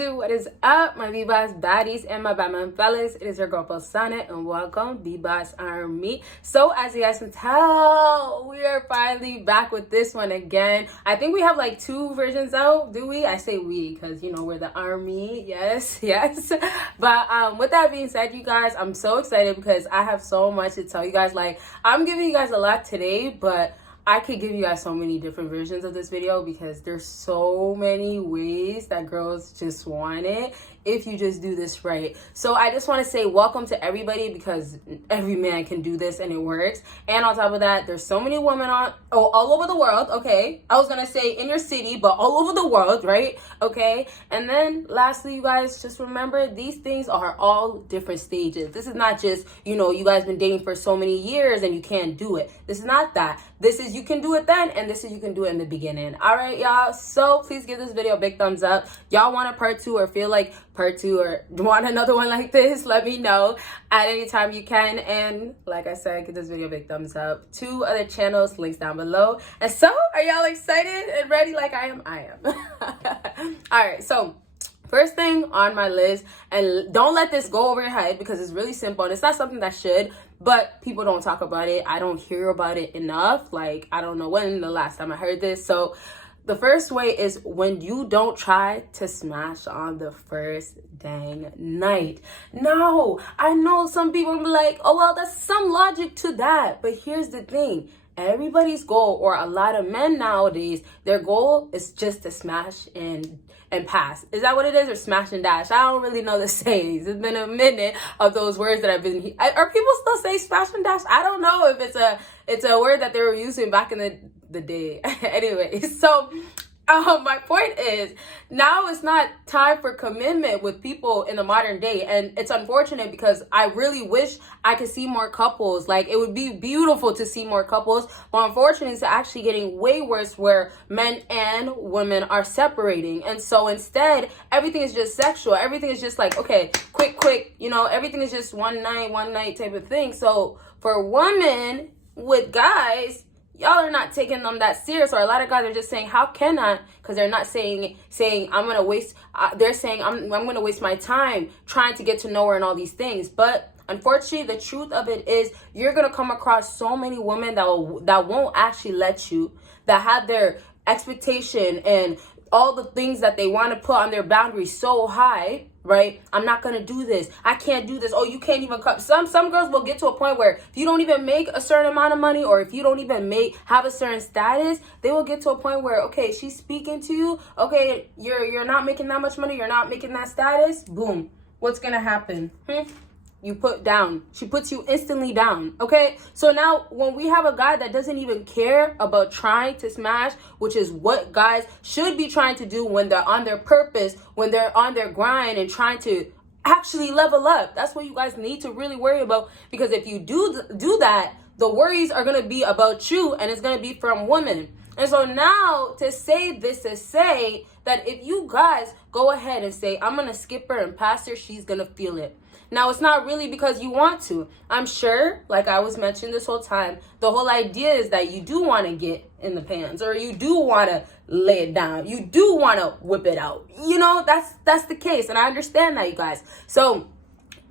What is up, my BBossBaddies and my Batman fellas? It is your girl Bosana and welcome BBossArmy. So as you guys can tell, we are finally back with this one again. I think we have like 2 versions out, do we? I say we because you know we're the army. Yes. But with that being said, you guys, I'm so excited because I have so much to tell you guys. Like, I'm giving you guys a lot today, but I could give you guys so many different versions of this video because there's so many ways that girls just want it if you just do this right. So I just want to say welcome to everybody because every man can do this and it works. And on top of that, there's so many women all over the world, okay? I was going to say in your city, but all over the world, right? Okay? And then lastly, you guys, just remember these things are all different stages. This is not just, you know, you guys been dating for so many years and you can't do it. This is not that. This is you can do it then, and this is you can do it in the beginning. All right, y'all. So please give this video a big thumbs up. Y'all want a part 2 or feel like part 2 or want another one like this? Let me know at any time you can. And like I said, give this video a big thumbs up. 2 other channels, links down below. And so, are y'all excited and ready like I am? I am. All right, so first thing on my list, and don't let this go over your head because it's really simple and it's not something that should, but people don't talk about it. I don't hear about it enough. Like, I don't know when the last time I heard this. So the first way is when you don't try to smash on the first dang night. No, I know some people will be like, oh, well, that's some logic to that. But here's the thing. Everybody's goal, or a lot of men nowadays, their goal is just to smash and pass. Is that what it is? Or smash and dash? I don't really know the sayings. It's been a minute of those words that I've been... Are people still say smash and dash? I don't know if it's a word that they were using back in the day. Anyway, so my point is, now it's not time for commitment with people in the modern day. And it's unfortunate because I really wish I could see more couples. Like, it would be beautiful to see more couples. But unfortunately, it's actually getting way worse where men and women are separating. And so instead, everything is just sexual. Everything is just like, okay, quick, you know, everything is just one night type of thing. So for women with guys, y'all are not taking them that serious, or a lot of guys are just saying, how can I? Because they're not saying I'm gonna waste. They're saying I'm gonna waste my time trying to get to know her and all these things. But unfortunately, the truth of it is, you're gonna come across so many women that won't actually let you, that have their expectation and all the things that they want to put on their boundaries so high, right? I'm not gonna do this. I can't do this. Oh, you can't even come. Some girls will get to a point where if you don't even make a certain amount of money, or if you don't even have a certain status, they will get to a point where, okay, she's speaking to you. Okay, you're not making that much money. You're not making that status. Boom. What's gonna happen? You put down. She puts you instantly down, okay? So now when we have a guy that doesn't even care about trying to smash, which is what guys should be trying to do when they're on their purpose, when they're on their grind and trying to actually level up. That's what you guys need to really worry about, because if you do that, the worries are going to be about you, and it's going to be from women. And so now to say this, to say that if you guys go ahead and say, I'm going to skip her and pass her, she's going to feel it. Now, it's not really because you want to. I'm sure, like I was mentioning this whole time, the whole idea is that you do want to get in the pants, or you do want to lay it down. You do want to whip it out. You know, that's the case. And I understand that, you guys. So,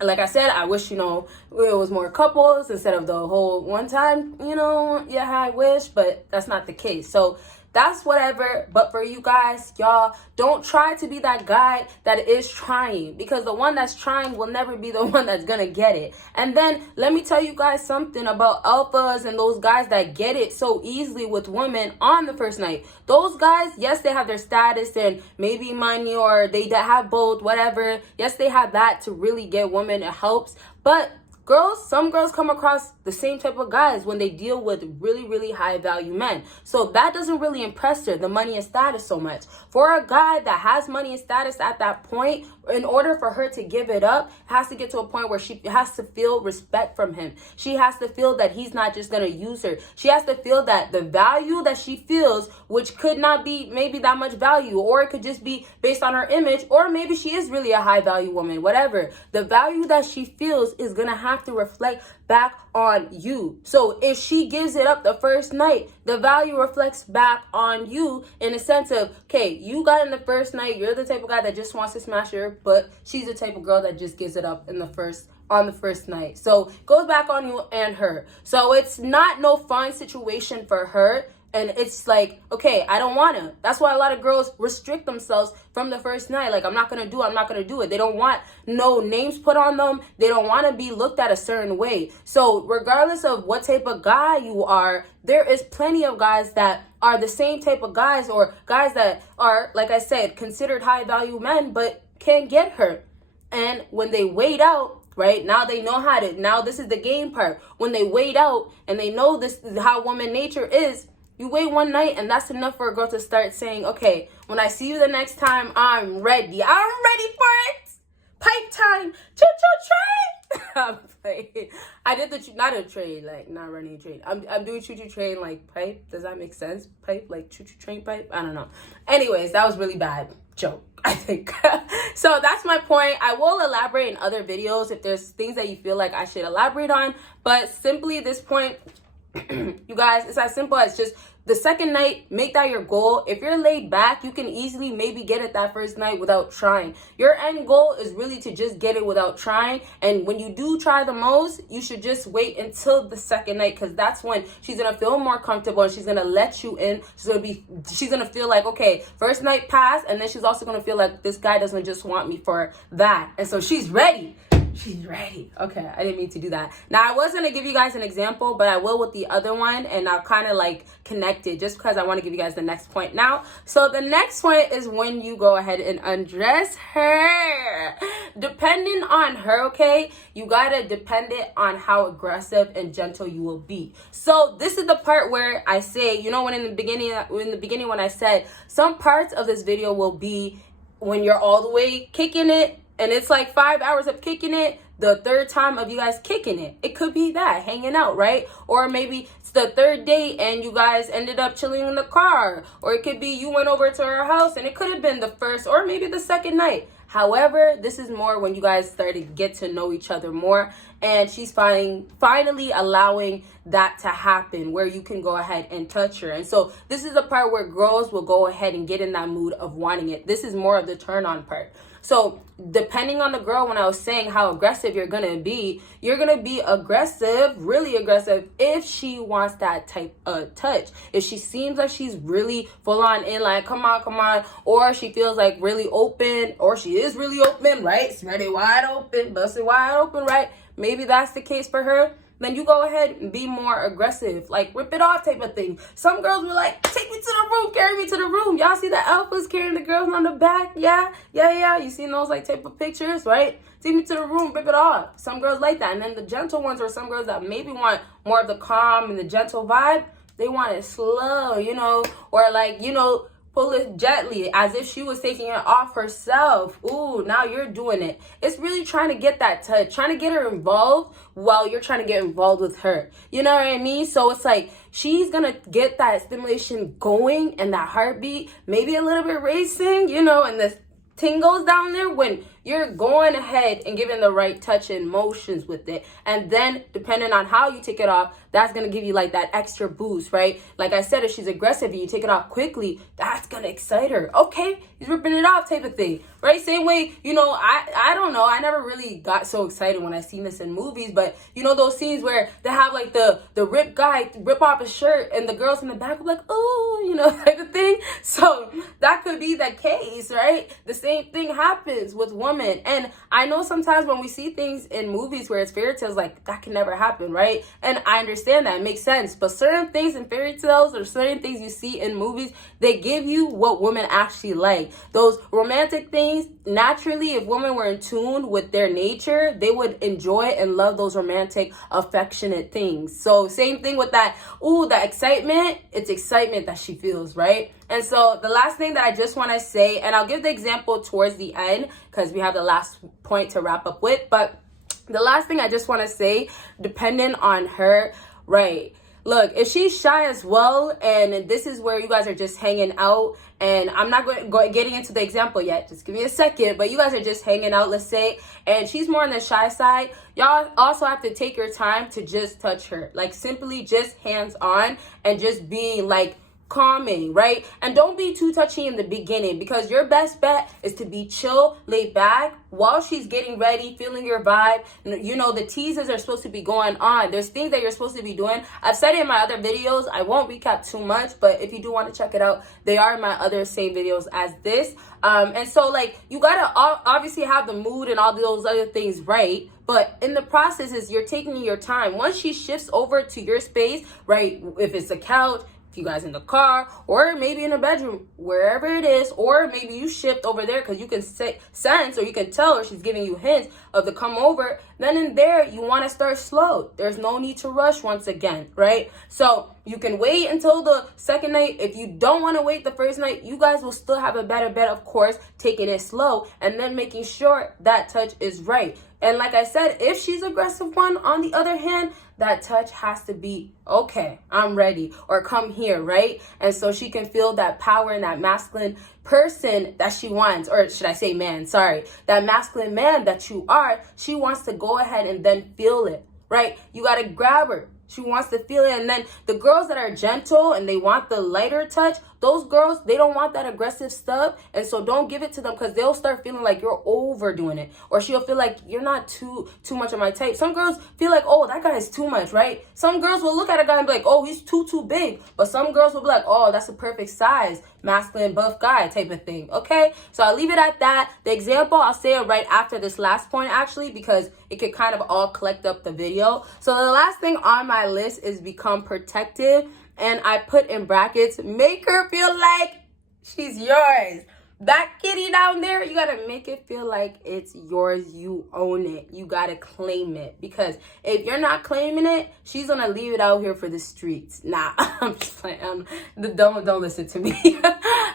like I said, I wish, you know, it was more couples instead of the whole one time, you know, yeah, I wish, but that's not the case. So that's whatever. But for you guys, y'all, don't try to be that guy that is trying, because the one that's trying will never be the one that's gonna get it. And then let me tell you guys something about alphas and those guys that get it so easily with women on the first night. Those guys, yes, they have their status and maybe money, or they have both, whatever. Yes, they have that to really get women. It helps. But some girls come across the same type of guys when they deal with really, really high value men. So that doesn't really impress her, the money and status, so much. For a guy that has money and status at that point, in order for her to give it up, it has to get to a point where she has to feel respect from him. She has to feel that he's not just going to use her. She has to feel that the value that she feels, which could not be maybe that much value, or it could just be based on her image, or maybe she is really a high value woman, whatever. The value that she feels is going to have have to reflect back on you. So if she gives it up the first night, the value reflects back on you in a sense of, okay, you got in the first night, you're the type of guy that just wants to smash her, but she's the type of girl that just gives it up on the first night. So it goes back on you and her. So it's not no fun situation for her. And it's like, okay, I don't want to. That's why a lot of girls restrict themselves from the first night. Like, I'm not going to do it. They don't want no names put on them. They don't want to be looked at a certain way. So regardless of what type of guy you are, there is plenty of guys that are the same type of guys, or guys that are, like I said, considered high value men, but can't get her. And when they wait out, right, now they know how to, now this is the game part. When they wait out and they know this is how woman nature is, you wait one night and that's enough for a girl to start saying, okay, when I see you the next time, I'm ready. I'm ready for it. Pipe time. Choo-choo train. I'm playing. I did not a train, like not running a train. I'm doing choo-choo train like pipe. Does that make sense? Pipe, like choo-choo train pipe? I don't know. Anyways, that was really bad joke, I think. So that's my point. I will elaborate in other videos if there's things that you feel like I should elaborate on. But simply this point, you guys, it's as simple as just the second night, make that your goal. If you're laid back, you can easily maybe get it that first night without trying. Your end goal is really to just get it without trying. And when you do try the most, you should just wait until the second night, because that's when she's gonna feel more comfortable and she's gonna let you in. She's gonna feel like, okay, first night passed, and then she's also gonna feel like this guy doesn't just want me for that. And so she's ready. She's ready. Okay, I didn't mean to do that. Now, I was going to give you guys an example, but I will with the other one, and I'll kind of like connect it just because I want to give you guys the next point now. So the next point is when you go ahead and undress her. Depending on her, okay, you got to depend it on how aggressive and gentle you will be. So this is the part where I say, you know, when in the beginning when I said some parts of this video will be when you're all the way kicking it, and it's like 5 hours of kicking it, the third time of you guys kicking it. It could be that, hanging out, right? Or maybe it's the third date and you guys ended up chilling in the car. Or it could be you went over to her house and it could have been the first or maybe the second night. However, this is more when you guys start to get to know each other more, and she's finally allowing that to happen where you can go ahead and touch her. And so this is the part where girls will go ahead and get in that mood of wanting it. This is more of the turn on part. So depending on the girl, when I was saying how aggressive you're going to be aggressive, really aggressive, if she wants that type of touch. If she seems like she's really full on in, like, come on, or she feels like really open, or she is really open, right? Spread it wide open, bust it wide open, right? Maybe that's the case for her. Then you go ahead and be more aggressive, like rip it off type of thing. Some girls be like, take me to the room, carry me to the room. Y'all see the alphas carrying the girls on the back? Yeah. You seen those like type of pictures, right? Take me to the room, rip it off. Some girls like that. And then the gentle ones, or some girls that maybe want more of the calm and the gentle vibe, they want it slow, you know, or like, you know, pull it gently as if she was taking it off herself. Ooh, now you're doing it. It's really trying to get that touch, trying to get her involved while you're trying to get involved with her. You know what I mean? So it's like she's gonna get that stimulation going and that heartbeat, maybe a little bit racing, you know, and the tingles down there when you're going ahead and giving the right touch and motions with it. And then depending on how you take it off, that's going to give you like that extra boost, right? Like I said, if she's aggressive and you take it off quickly, that's going to excite her. Okay, he's ripping it off type of thing, right? Same way, you know, I don't know. I never really got so excited when I seen this in movies, but you know, those scenes where they have like the ripped guy rip off his shirt and the girls in the back are like, oh, you know, type of thing. So that could be the case, right? The same thing happens with women. And I know sometimes when we see things in movies where it's fairy tales, like that can never happen, right? And I understand that, it makes sense. But certain things in fairy tales or certain things you see in movies, they give you what women actually like. Those romantic things, naturally, if women were in tune with their nature, they would enjoy and love those romantic, affectionate things. So same thing with that, ooh, that excitement, it's excitement that she feels, right? And so the last thing that I just want to say, and I'll give the example towards the end because we have the last point to wrap up with, but the last thing I just want to say, depending on her, right? look, if she's shy as well, and this is where you guys are just hanging out, and I'm not getting into the example yet, just give me a second, but you guys are just hanging out, let's say, and she's more on the shy side, y'all also have to take your time to just touch her, like simply just hands on and just being like calming, right? And don't be too touchy in the beginning, because your best bet is to be chill, laid back while she's getting ready, feeling your vibe. You know, the teases are supposed to be going on. There's things that you're supposed to be doing. I've said it in my other videos. I won't recap too much, but if you do want to check it out, they are in my other same videos as this. And so like, you gotta obviously have the mood and all those other things right, but in the process is you're taking your time. Once she shifts over to your space, right, if it's a couch, if you guys in the car, or maybe in a bedroom, wherever it is, or maybe you shift over there because you can sense or you can tell, or she's giving you hints of the come over, then in there you want to start slow. There's no need to rush once again, right? So you can wait until the second night. If you don't want to wait the first night, you guys will still have a better bet, of course, taking it slow and then making sure that touch is right. And like I said, if she's aggressive one, on the other hand, that touch has to be, okay, I'm ready, or come here, right? And so she can feel that power and that masculine person that she wants, or should I say man, sorry, that masculine man that you are, she wants to go ahead and then feel it, right? You got to grab her. She wants to feel it. And then the girls that are gentle and they want the lighter touch, those girls, they don't want that aggressive stuff. And so don't give it to them, because they'll start feeling like you're overdoing it. Or she'll feel like you're not too much of my type. Some girls feel like, oh, that guy is too much, right? Some girls will look at a guy and be like, oh, he's too big. But some girls will be like, oh, that's a perfect size, masculine buff guy type of thing. Okay, so I'll leave it at that. The example, I'll say it right after this last point, actually, because it could kind of all collect up the video. So the last thing on my list is become protective. And I put in brackets, make her feel like she's yours. That kitty down there, you gotta make it feel like it's yours. You own it. You gotta claim it. Because if you're not claiming it, she's gonna leave it out here for the streets. Nah, I'm just playing. Don't listen to me.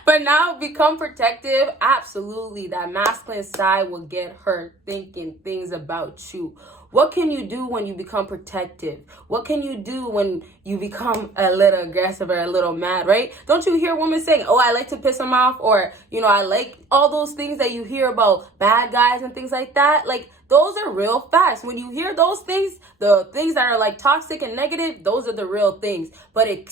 But now, become protective. Absolutely, that masculine side will get her thinking things about you. What can you do when you become protective? What can you do when you become a little aggressive or a little mad, right? Don't you hear women saying, oh, I like to piss them off, or, you know, I like all those things that you hear about bad guys and things like that? Like, those are real facts. When you hear those things, the things that are like toxic and negative, those are the real things. But it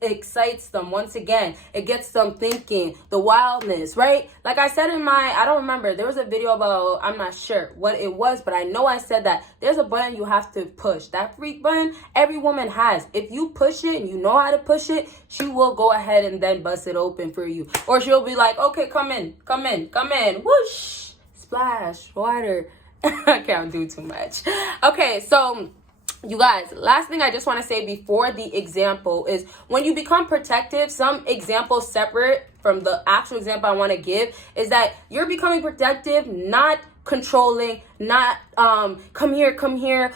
excites them. Once again, it gets them thinking, the wildness, right? Like I said in my, I don't remember, there was a video about, I'm not sure what it was, but I know I said that there's a button you have to push. That freak button, every woman has. If you push it and you know how to push it, she will go ahead and then bust it open for you. Or she'll be like, okay, come in, whoosh, splash, water. I can't do too much. Okay, so you guys, last thing I just want to say before the example is, when you become protective, some examples separate from the actual example I want to give is that you're becoming protective, not controlling, not come here,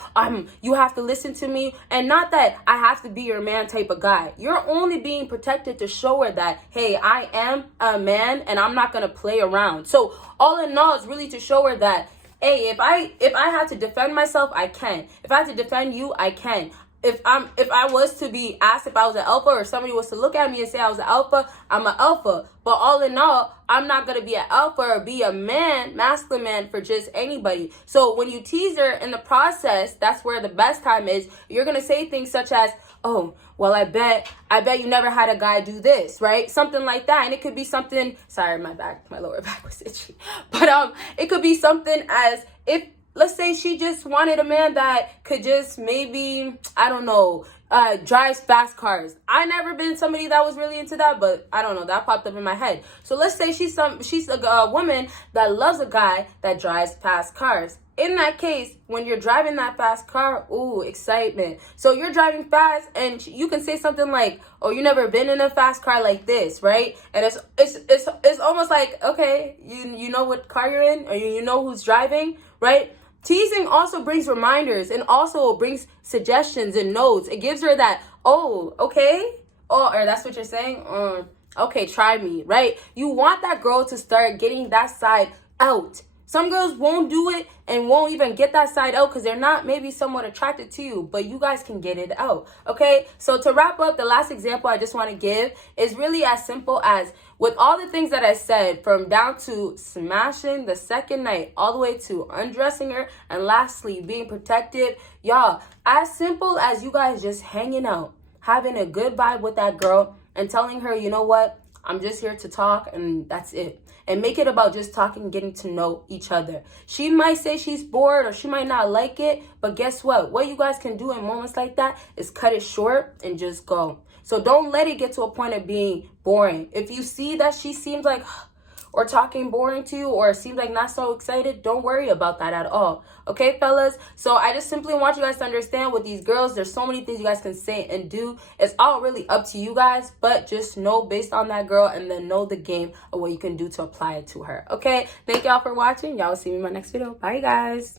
you have to listen to me, and not that I have to be your man type of guy. You're only being protected to show her that, hey, I am a man and I'm not gonna play around. So all in all, it's really to show her that, hey, if I have to defend myself, I can. If I have to defend you, I can. If I was to be asked if I was an alpha, or somebody was to look at me and say I was an alpha, I'm an alpha. But all in all, I'm not going to be an alpha or be a man, masculine man, for just anybody. So when you tease her in the process, that's where the best time is. You're going to say things such as, oh, well, I bet you never had a guy do this, right? Something like that. And it could be something, sorry, my lower back was itchy. But it could be something as if, let's say she just wanted a man that could just maybe, I don't know, drives fast cars. I never been somebody that was really into that, but I don't know, that popped up in my head. So let's say she's a woman that loves a guy that drives fast cars. In that case, when you're driving that fast car, ooh, excitement. So you're driving fast and you can say something like, oh, you never been in a fast car like this, right? And it's almost like, okay, you know what car you're in, or you know who's driving, right? Teasing also brings reminders and also brings suggestions and notes. It gives her that, oh, okay, oh, or that's what you're saying, okay, try me, right? You want that girl to start getting that side out. Some girls won't do it and won't even get that side out because they're not maybe somewhat attracted to you, but you guys can get it out, okay? So to wrap up, the last example I just want to give is really as simple as, with all the things that I said, from down to smashing the second night, all the way to undressing her, and lastly, being protective, y'all, as simple as you guys just hanging out, having a good vibe with that girl, and telling her, you know what, I'm just here to talk, and that's it. And make it about just talking, getting to know each other. She might say she's bored or she might not like it, but guess what? What you guys can do in moments like that is cut it short and just go. So don't let it get to a point of being boring. If you see that she seems like or talking boring to you, or seems like not so excited, don't worry about that at all. Okay, fellas? So I just simply want you guys to understand, with these girls, there's so many things you guys can say and do. It's all really up to you guys, but just know based on that girl, and then know the game of what you can do to apply it to her. Okay? Thank y'all for watching. Y'all will see me in my next video. Bye, guys.